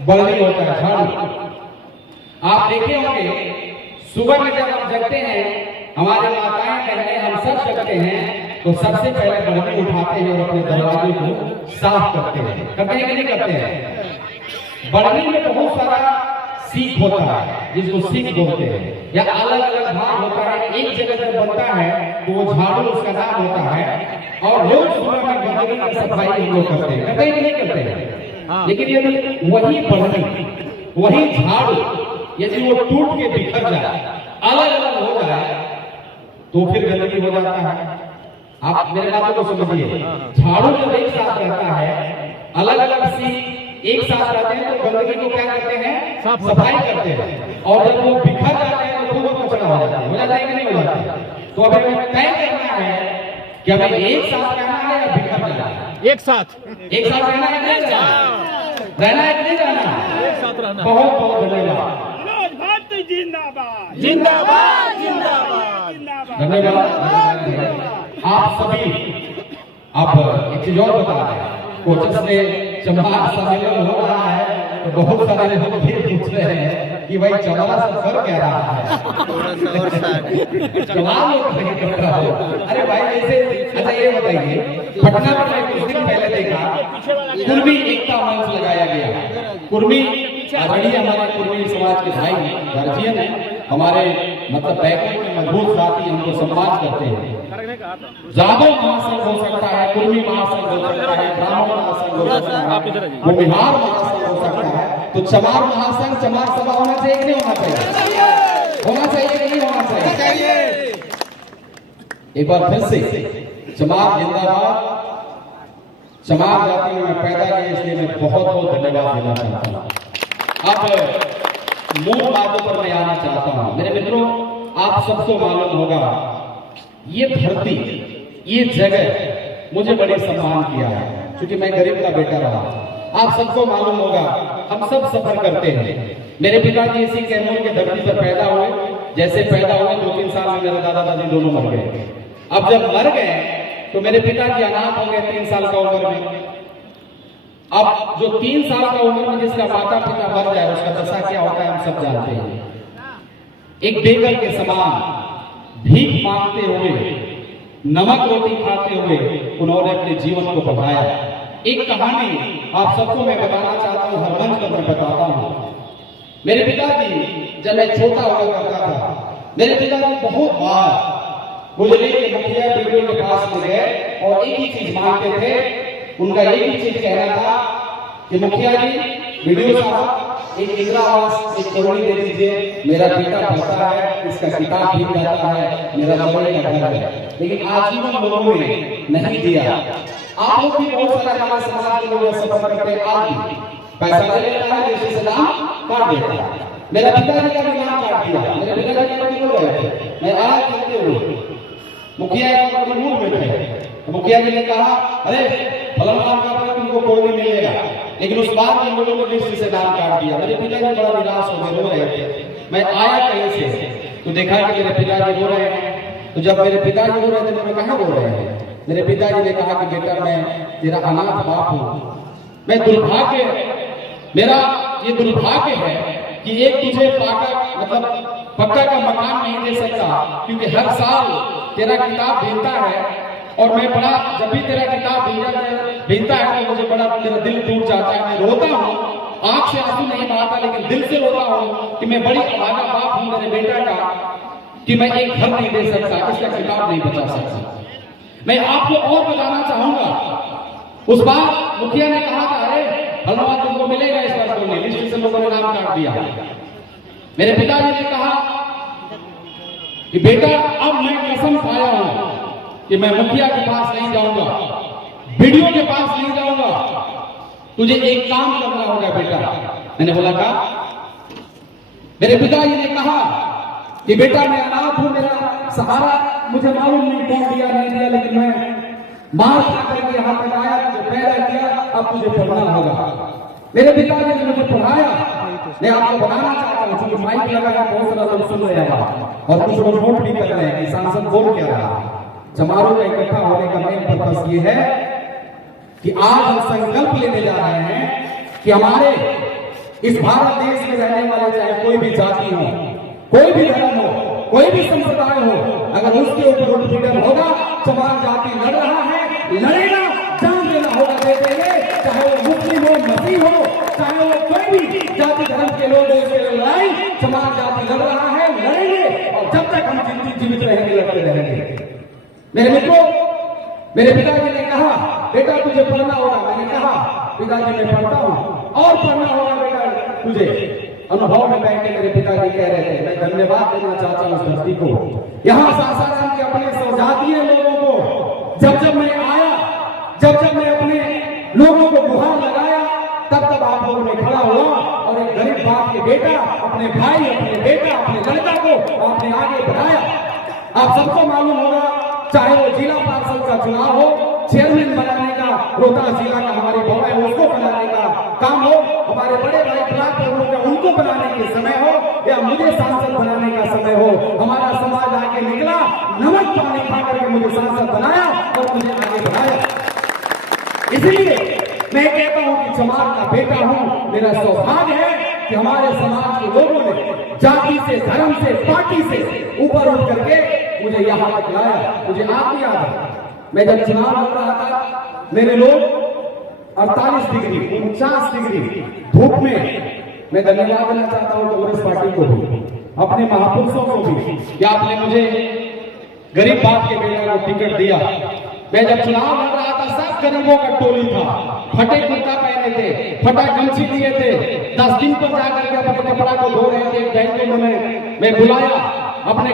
बढ़नी होता है, झाड़ू। आप देखे होंगे सुबह में जब हम जगते हैं, हमारे माताएं बहनें हम सब जगते हैं, तो सबसे पहले बढ़नी उठाते हैं और अपने दरवाजे को साफ करते हैं। करते हैं कि नहीं करते हैं? बढ़नी में बहुत सारा सीख होता है, जिसको सीख बोलते हैं, या अलग अलग भाग होता है। एक जगह जब बनता है तो वो झाड़ू उसका नाम होता है, और रोज सुबह में गंदगी की सफाई हम लोग करते हैं। करते हैं कि नहीं करते हैं? लेकिन यदि वही बढ़नी, वही झाड़ू यदि वो टूट के बिखर जाए, अलग अलग हो जाए, तो फिर गंदगी हो जाता है। आप मेरे बातों को समझिए। झाड़ू जब एक साथ रहता है, अलग अलग सीख एक साथ रहते हैं, तो गंदगी को क्या करते हैं? सफाई करते हैं। और जब वो बिखर जाते हैं तो खूब कचरा हो जाता है। हो जाता है कि नहीं हो जाता है? तो अब हमें तय करना है कि हमें एक साथ रहना है या बिखर जाना है? एक साथ रहना है, नहीं रहना है कि नहीं रहना? एक साथ रहना। बहुत बहुत धन्यवाद। जिंदाबाद जिंदाबाद जिंदाबाद धन्यवाद आप सभी। अब एक चीज और बता रहे हैं, कोचस में चमार सम्मेलन हो रहा है, तो बहुत सारे लोग भी पूछ रहे हैं कि भाई चमार से कर क्या रहा है? चमार लोग नहीं कर रहा हो। अरे भाई ऐसे, अच्छा ये बताइए, पटना में कुछ दिन पहले देखा कुर्मी एकता मंच लगाया गया। कुर्मी आदरणीय हमारे कुर्मी समाज के भाई गार्जियन है, हमारे मतलब बैकग्राउंड में मजबूत साथी, हमको सम्मान करते हैं। जादव महासंघ हो सकता है, कुर्मी महासंघ हो सकता है, ब्राह्मण महासंघ हो सकता है, वो बिहार महासंघ हो सकता है, तो चमार महासंघ, चमार सभा होना चाहिए कि नहीं होना चाहिए? होना चाहिए कि नहीं होना चाहिए? एक बार फिर से चमार जिंदाबाद। चमार जाति में मैं पैदा किया, इसलिए मैं बहुत बहुत धन्यवाद देना चाहता हूँ। अब मूल बातों पर मैं आना चाहता हूँ। मेरे मित्रों, आप सबको मालूम होगा, ये धरती, ये जगह मुझे बड़ी सम्मान किया है, क्योंकि मैं गरीब का बेटा रहा। आप सबको मालूम होगा, हम सब सफर करते हैं। मेरे पिताजी इसी कैमूर के धरती पर पैदा हुए। जैसे पैदा हुए 2-3 साल में मेरे दादा दादी दोनों मर गए। अब जब मर गए तो मेरे पिताजी अनाथ हो गए 3 साल का उम्र में। अब जो 3 साल का उम्र में जिसका माता पिता मर जाए, उसका दशा क्या होता है हम सब जानते हैं। एक बेघर के समान भीख मांगते हुए, नमक रोटी खाते हुए उन्होंने अपने जीवन को बढ़ाया। एक कहानी आप सबको मैं बताना चाहता हूँ, हर मंच पर मैं बताता हूँ। मेरे पिताजी जब मैं छोटा हुआ करता था, मेरे पिताजी बहुत बार गुजरे के मुखिया वीडियो के पास में गए और एक ही चीज मांगते थे। उनका एक ही चीज कहना था कि मुखिया जी, वीडियो साहब, एक इंदिरा आवास, एक कॉलोनी दे दीजिए, मेरा बेटा पढ़ता है, इसका किताब भीग जाता है, मेरा बड़े का घर है। लेकिन आजीवन लोगों ने नहीं दिया। आप लोग भी बहुत सारे हमारे समाज के लोग सफर करते हैं, आज भी पैसा ले लेता है, जैसे से नाम काट देता है। मेरा पिताजी का भी नाम काट दिया। मेरे पिताजी का भी बोल रहे थे, मैं आज कहते हुए मुखिया अपने मूल में थे, तो मुखिया जी ने कहा, अरे फलाना का तुमको कोई नहीं मिलेगा। लेकिन उस बात में लोगों ने लिस्ट से नाम काट दिया। मेरे पिताजी बड़ा निराश हो गए, रो रहे थे। मैं आया कहीं से तो देखा कि मेरे पिताजी रो रहे हैं। तो जब मेरे पिताजी रो रहे थे तो मैं कहाँ रो रहे हैं? मेरे पिताजी ने कहा कि बेटा, मैं तेरा अनाथ बाप हूँ। मैं दुर्भाग्य, मेरा ये दुर्भाग्य है कि एक तुझे पक्का का मकान नहीं दे सकता, क्योंकि हर साल तेरा किताब भेजता है और मैं बड़ा, जब भी तेरा किताब भेजता है तो मुझे बड़ा मेरा दिल टूट जाता है। मैं रोता हूँ, आंख से आंसू नहीं बहाता, लेकिन दिल से रोता हूँ कि मैं बड़ी अभागा बाप हूँ मेरे बेटा का, कि मैं एक घर नहीं दे सकता, इसका किताब नहीं बचा सकता। मैं आपको और बताना चाहूंगा, उस बार मुखिया ने कहा था, अरे हलवा तुमको मिलेगा इस बार, तो नहीं, लिस्ट से लोगों ने नाम काट दिया। मेरे पिताजी ने कहा कि बेटा, अब मैं कसम खाया हूं कि मैं मुखिया के पास नहीं जाऊंगा, वीडियो के पास नहीं जाऊंगा, तुझे एक काम करना होगा बेटा। मैंने बोला का? मेरे पिताजी ने कहा कि बेटा, मैं अनाथ हूं, मेरा सहारा मुझे मालूम नहीं कौन दिया नहीं दिया, लेकिन मैं मार खा करके यहाँ तक आया, मुझे पैदा किया, अब तुझे पढ़ना होगा। मेरे पिताजी ने मुझे पढ़ाया। मैं आपको बताना चाहता हूँ, क्योंकि माइक लगा है, बहुत सारा लोग सुन रहे हैं और कुछ लोग नोट भी कर रहे हैं कि सांसद बोल क्या रहा है। समारोह का इकट्ठा होने का मेन पर्पस ये है कि आज हम संकल्प लेने जा रहे हैं कि हमारे इस भारत देश में रहने वाले चाहे कोई भी जाति हो, कोई भी धर्म हो, कोई भी संप्रदाय हो, अगर उसके ऊपर उत्पीड़न होगा, चमार जाति लड़ रहा है, लड़ेगा, जान देना होगा, दे देंगे। चाहे वो मुस्लिम हो, मसीह हो, चाहे वो कोई भी जाति धर्म के लोग हो, इसके लिए लड़ाई चमार जाति लड़ रहा है, लड़ेंगे, और जब तक हम जीवित रहेंगे लड़ते रहेंगे। मेरे मित्रों, मेरे पिताजी ने कहा बेटा तुझे पढ़ना होगा। मैंने कहा पिताजी मैं पढ़ता हूँ, और पढ़ना होगा बेटा तुझे। अनुभव में बैठ के मेरे पिताजी कह रहे थे। मैं धन्यवाद देना चाहता हूँ उस धरती को, यहाँ सासाराम के अपने स्वजातीय लोगों को। जब मैं आया, जब मैं अपने लोगों को गुहार लगाया, तब आप लोगों ने खड़ा हुआ और एक गरीब बाप के बेटा, अपने भाई, अपने बेटा, अपने लड़का को आपने आगे बढ़ाया। आप सबको मालूम होगा, चाहे वो जिला पार्षद का चुनाव हो, चेयरमैन बनाने का, रोहतास जिला का हमारी बहू है उसको बनाने का काम हो, हमारे बड़े भाई ब्लॉक प्रमुख का उनको बनाने के समय हो, या मुझे सांसद बनाने का समय हो, हमारा समाज आगे निकला, नमक पानी खा करके मुझे सांसद बनाया और मुझे आगे बढ़ाया। इसलिए मैं कहता हूं कि चमार का बेटा हूं, मेरा सौभाग्य है कि हमारे समाज के लोगों ने जाति से, धर्म से, पार्टी से ऊपर उठ करके मुझे यहाँ तक लाया। मुझे आप याद है, मैं जब चुनाव लड़ रहा था, मेरे लोग 48 डिग्री 49 डिग्री धूप में, मैं धन्यवाद देना चाहता हूँ कांग्रेस पार्टी को भी, अपने महापुरुषों को भी, कि आपने मुझे गरीब बाप के बेटा को टिकट दिया। मैं जब चुनाव लड़ रहा था, सब गरीबों का टोली था, फटे कुर्ता पहने थे, फटा गमछी लिए थे, 10 दिन पर जाकर के अपने कपड़ा को धो रहे थे। एक बहन को मैं बुलाया, अपने